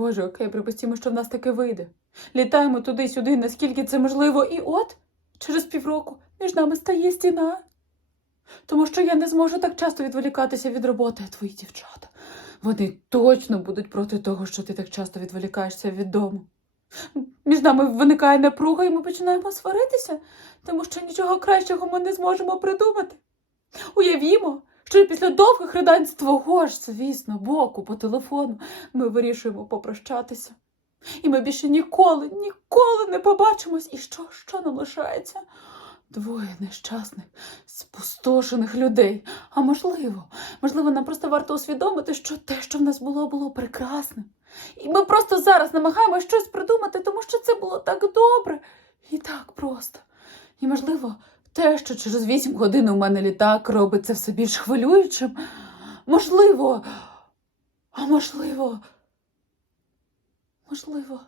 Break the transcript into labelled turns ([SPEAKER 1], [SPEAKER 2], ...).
[SPEAKER 1] Боже, окей, припустімо, що в нас таки вийде. Літаємо туди-сюди, наскільки це можливо, і от через півроку між нами стає стіна. Тому що я не зможу так часто відволікатися від роботи, а твої дівчата. Вони точно будуть проти того, що ти так часто відволікаєшся від дому. Між нами виникає напруга, і ми починаємо сваритися, тому що нічого кращого ми не зможемо придумати. Уявімо, що після довгих ридань з твого ж, звісно, боку по телефону ми вирішуємо попрощатися. І ми більше ніколи, ніколи не побачимось. І що, що нам лишається? Двоє нещасних, спустошених людей. А можливо, можливо, нам просто варто усвідомити, що те, що в нас було, було прекрасним. І ми просто зараз намагаємося щось придумати, тому що це було так добре і так просто. І, можливо, те, що через вісім годин у мене літак робить це все більш хвилюючим. Можливо, а можливо, можливо,